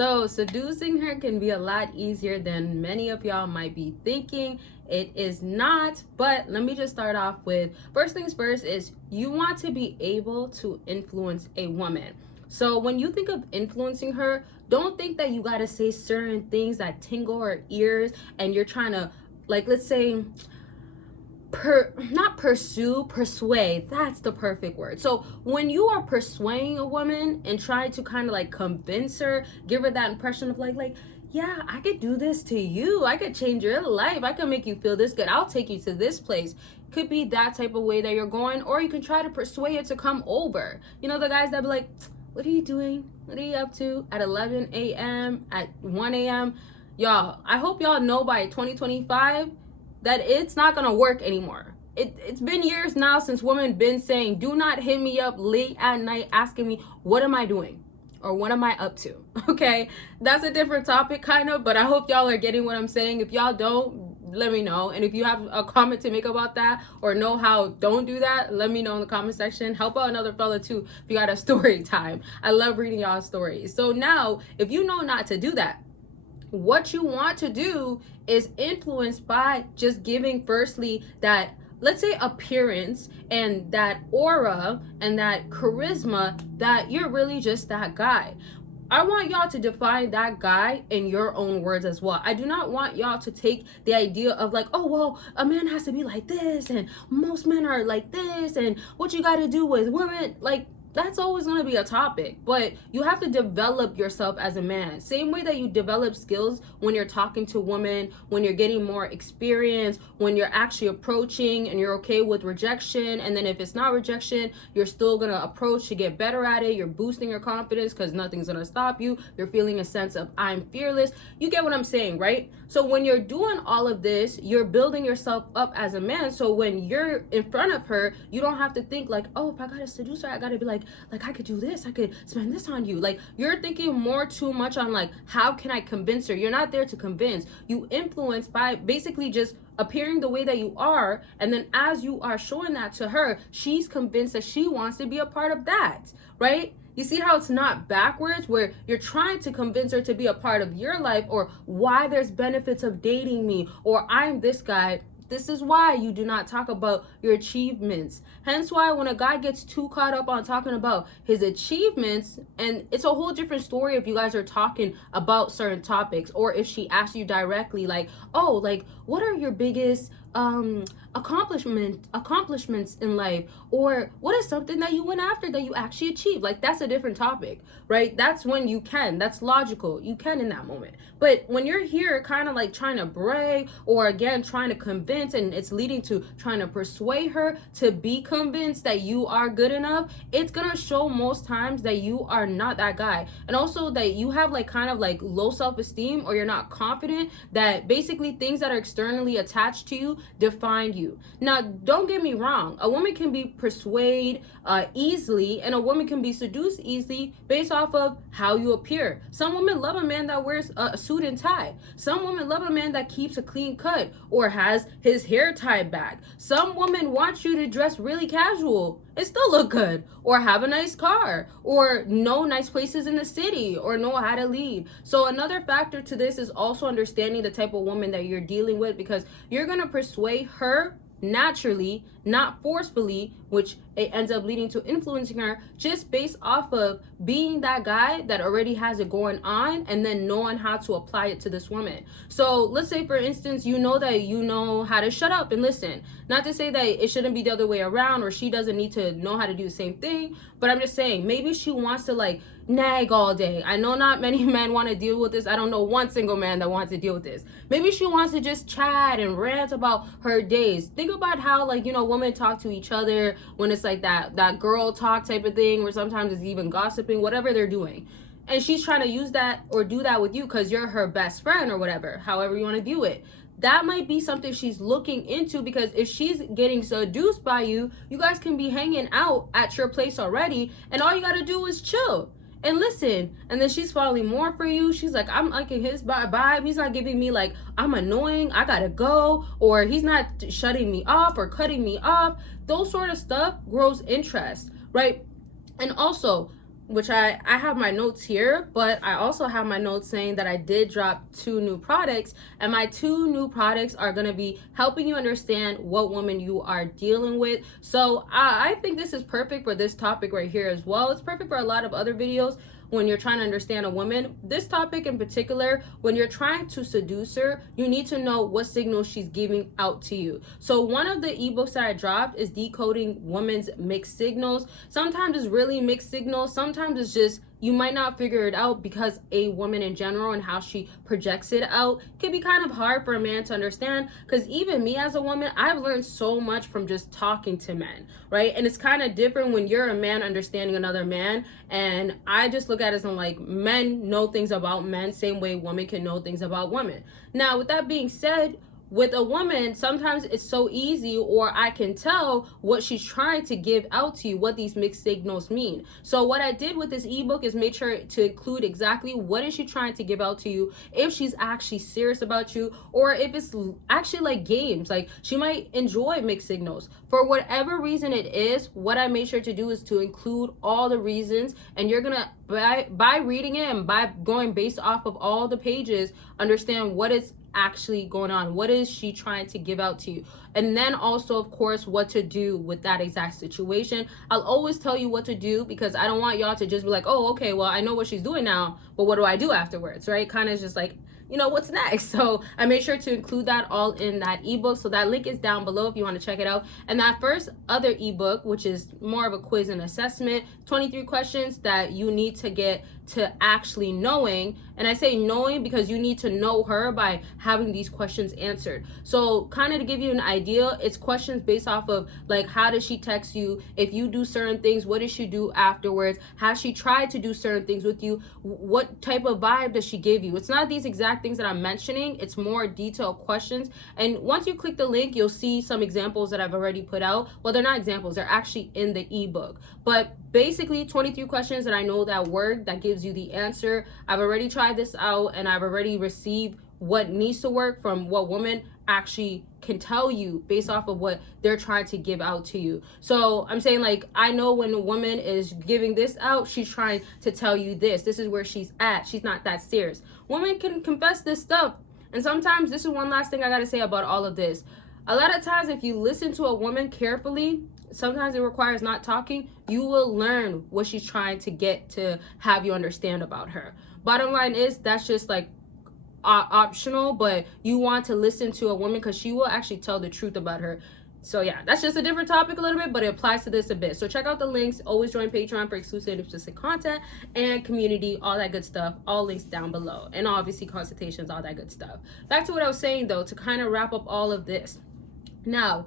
So seducing her can be a lot easier than many of y'all might be thinking. It is not, but let me just start off with, first things first is you want to be able to influence a woman. So when you think of influencing her, don't think that you got to say certain things that tingle her ears and you're trying to, like, let's say, not pursue, persuade. That's the perfect word. So when you are persuading a woman and trying to kind of like convince her, give her that impression of like, yeah, I could do this to you. I could change your life. I could make you feel this good. I'll take you to this place. Could be that type of way that you're going, or you can try to persuade her to come over. You know, the guys that be like, what are you doing? What are you up to at 11 a.m., at 1 a.m.? Y'all, I hope y'all know by 2025 that it's not gonna work anymore. It's been years now since women been saying, do not hit me up late at night asking me, what am I doing? Or what am I up to? Okay, that's a different topic kind of, but I hope y'all are getting what I'm saying. If y'all don't, let me know. And if you have a comment to make about that or know how don't do that, let me know in the comment section. Help out another fella too if you got a story time. I love reading y'all stories. So now, if you know not to do that, what you want to do is influenced by just giving firstly that, let's say, appearance and that aura and that charisma that you're really just that guy. I want y'all to define that guy in your own words as well. I do not want y'all to take the idea of like, oh, well, a man has to be like this and most men are like this and what you got to do with women, like, that's always going to be a topic, but you have to develop yourself as a man. Same way that you develop skills when you're talking to women, when you're getting more experience, when you're actually approaching and you're okay with rejection. And then if it's not rejection, you're still going to approach to get better at it. You're boosting your confidence because nothing's going to stop you. You're feeling a sense of I'm fearless. You get what I'm saying, right? So when you're doing all of this, you're building yourself up as a man. So when you're in front of her, you don't have to think like, oh, if I got to seduce her, I got to be like I could do this, I could spend this on you. Like, you're thinking more too much on like, how can I convince her? You're not there to convince. You influence by basically just appearing the way that you are, and then as you are showing that to her, she's convinced that she wants to be a part of that, right? You see how it's not backwards, where you're trying to convince her to be a part of your life, or why there's benefits of dating me, or I'm this guy. This is why you do not talk about your achievements. Hence why when a guy gets too caught up on talking about his achievements, and it's a whole different story if you guys are talking about certain topics, or if she asks you directly like, oh, like, what are your biggest accomplishments in life, or what is something that you went after that you actually achieved? Like, that's a different topic, right? That's when you can, that's logical, you can in that moment. But when you're here kind of like trying to brag, or again trying to convince, and it's leading to trying to persuade her to be convinced that you are good enough, it's gonna show most times that you are not that guy, and also that you have like kind of like low self-esteem, or you're not confident, that basically things that are externally attached to you define you. Now, don't get me wrong, a woman can be persuaded easily, and a woman can be seduced easily based off of how you appear. Some women love a man that wears a suit and tie. Some women love a man that keeps a clean cut or has his hair tied back. Some women want you to dress really casual and still look good, or have a nice car, or know nice places in the city, or know how to lead. So another factor to this is also understanding the type of woman that you're dealing with, because you're going to persuade her naturally, not forcefully, which it ends up leading to influencing her just based off of being that guy that already has it going on, and then knowing how to apply it to this woman. So let's say, for instance, you know that you know how to shut up and listen. Not to say that it shouldn't be the other way around, or she doesn't need to know how to do the same thing, but I'm just saying maybe she wants to like nag all day. I know not many men want to deal with this. I don't know one single man that wants to deal with this. Maybe she wants to just chat and rant about her days. Think about how, like, you know, women talk to each other when it's like that girl talk type of thing, where sometimes it's even gossiping, whatever they're doing. And she's trying to use that or do that with you because you're her best friend or whatever, however you want to view it. That might be something she's looking into, because if she's getting seduced by you, you guys can be hanging out at your place already, and all you got to do is chill and listen. And then she's falling more for you. She's like, I'm liking his vibe. He's not giving me like, I'm annoying, I gotta go, or he's not shutting me off or cutting me off. Those sort of stuff grows interest, right? And also, which I have my notes here, but I also have my notes saying that I did drop 2 new products, and my 2 new products are going to be helping you understand what woman you are dealing with. So I think this is perfect for this topic right here as well. It's perfect for a lot of other videos when you're trying to understand a woman. This topic in particular, when you're trying to seduce her, you need to know what signals she's giving out to you. So one of the ebooks that I dropped is Decoding Women's Mixed Signals. Sometimes it's really mixed signals. Sometimes it's just you might not figure it out because a woman in general and how she projects it out can be kind of hard for a man to understand. Because even me as a woman, I've learned so much from just talking to men, right? And it's kind of different when you're a man understanding another man. And I just look at it as like men know things about men same way women can know things about women. Now, with that being said, with a woman, sometimes it's so easy, or I can tell what she's trying to give out to you, what these mixed signals mean. So what I did with this ebook is make sure to include exactly what is she trying to give out to you, if she's actually serious about you, or if it's actually like games, like she might enjoy mixed signals. For whatever reason it is, what I made sure to do is to include all the reasons, and you're gonna, by reading it and by going based off of all the pages, understand what is actually going on, what is she trying to give out to you, and then also of course what to do with that exact situation. I'll always tell you what to do because I don't want y'all to just be like, oh okay, well I know what she's doing now, but what do I do afterwards, right? Kind of just like, you know, what's next? So I made sure to include that all in that ebook. So that link is down below if you want to check it out. And that first other ebook, which is more of a quiz and assessment, 23 questions that you need to get to actually knowing. And I say knowing because you need to know her by having these questions answered. So kind of to give you an idea, it's questions based off of like, how does she text you? If you do certain things, what does she do afterwards? Has she tried to do certain things with you? What type of vibe does she give you? It's not these exact things that I'm mentioning. It's more detailed questions. And once you click the link, you'll see some examples that I've already put out. Well, they're not examples. They're actually in the ebook. But basically 23 questions that I know that work, that gives you the answer. I've already tried this out and I've already received what needs to work from what women actually can tell you based off of what they're trying to give out to you. So I'm saying, like, I know when a woman is giving this out, she's trying to tell you this is where she's at, she's not that serious. Women can confess this stuff, and sometimes, this is one last thing I gotta say about all of this, a lot of times if you listen to a woman carefully, sometimes it requires not talking, you will learn what she's trying to get to have you understand about her. Bottom line is, that's just like optional, but you want to listen to a woman because she will actually tell the truth about her. So yeah, that's just a different topic a little bit, but it applies to this a bit. So check out the links. Always join Patreon for exclusive and specific content and community, all that good stuff. All links down below, and obviously consultations, all that good stuff. Back to what I was saying though, to kind of wrap up all of this. Now,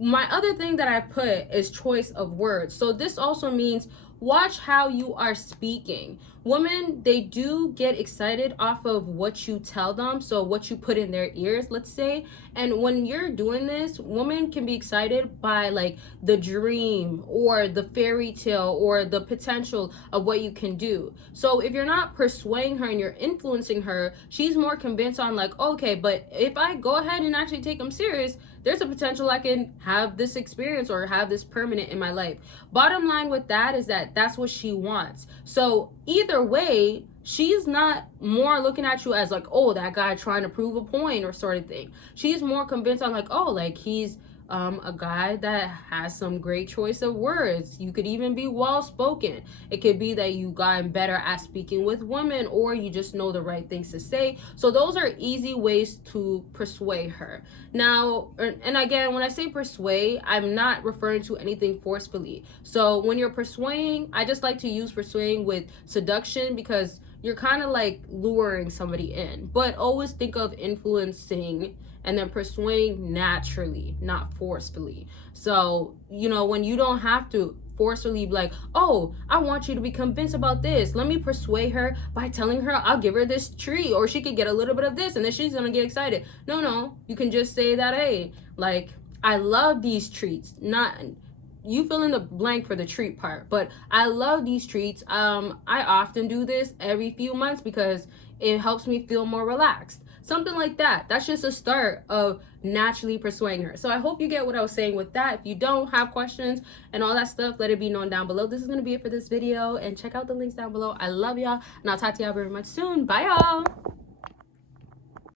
my other thing that I put is choice of words. So this also means watch how you are speaking. Women, they do get excited off of what you tell them, so what you put in their ears, let's say. And when you're doing this, women can be excited by like the dream or the fairy tale or the potential of what you can do. So if you're not persuading her and you're influencing her, she's more convinced on like, okay, but if I go ahead and actually take them serious, there's a potential I can have this experience or have this permanent in my life. Bottom line with that is that that's what she wants. So either way, she's not more looking at you as like, oh, that guy trying to prove a point or sort of thing. She's more convinced on like, oh, like he's a guy that has some great choice of words. You could even be well spoken. It could be that you gotten better at speaking with women, or you just know the right things to say. So those are easy ways to persuade her. Now, and again, when I say persuade, I'm not referring to anything forcefully. So when you're persuading, I just like to use persuading with seduction because you're kind of like luring somebody in. But always think of influencing and then persuading naturally, not forcefully. So, you know, when you don't have to forcefully be like, oh, I want you to be convinced about this. Let me persuade her by telling her I'll give her this tree, or she could get a little bit of this and then she's gonna get excited. No, you can just say that, hey, like, I love these treats. Not, you fill in the blank for the treat part, but I love these treats. I often do this every few months because it helps me feel more relaxed. something like that. That's just a start of naturally persuading her. So I hope you get what I was saying with that. If you don't have questions and all that stuff, let it be known down below. This is going to be it for this video, and check out the links down below. I love y'all, and I'll talk to y'all very much soon. Bye, y'all.